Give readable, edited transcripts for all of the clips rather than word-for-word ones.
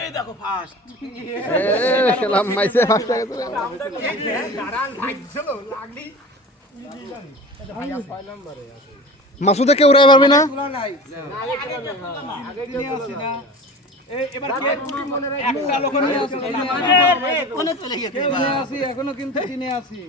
এই দেখো ফার্স্ট খেলাম মাইসে ফার্স্ট হয়ে গেছে মাসুদে কেউ উড়াই পারবে না এখনো কিন্তু চিনে আছি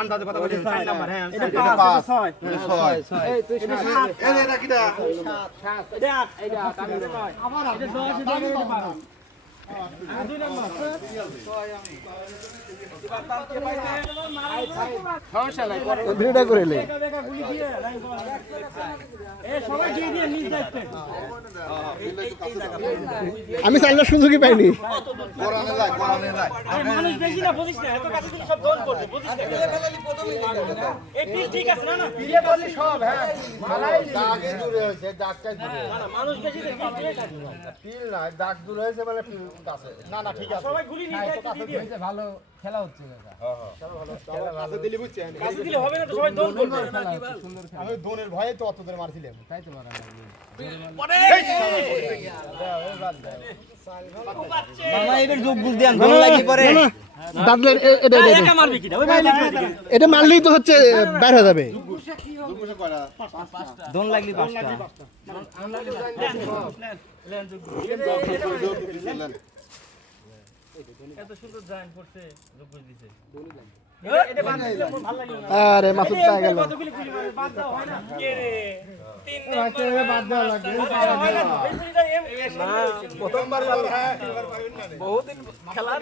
আন্দাজে কথা বলি 4 নাম্বার হ্যাঁ এটা 6 ভিডিওটা করে লে আমি চাইলে সুযোগই পাইনি মানুষ বেশি না বুঝিস না এত কাছে দিলে সব দোন করবে বুঝিস না এই পিল ঠিক আছে না পিলে বললি সব হ্যাঁ মালাই দাগে দূরে হইছে দাগটা দূরে না মানুষ বেশি না পিল না দাগ দূরে হইছে মানে পিল আছে না ঠিক আছে সবাই গুলি নিয়ে যাচ্ছে ভালো খেলা হচ্ছে দাদা হ্যাঁ কাছে দিলে বুঝছেন কাছে দিলে হবে না তো সবাই দোন করবে আমি দোনের ভয়ে তো অত ধরে মারছিলাম তাই তো মারা মামা এবার যোগ বুঝ দেন ভালো লাগি পরে দাদলের একা মারবে কি ওই ভাই এটা মারলেই তো হচ্ছে বের হয়ে যাবে দোন লাগলি পাঁচটা এত সুন্দর জাইন করছে যোগ বুঝ দিছে আরে মাসুদ পেয়ে গেল প্রথমবার বহুত খেলা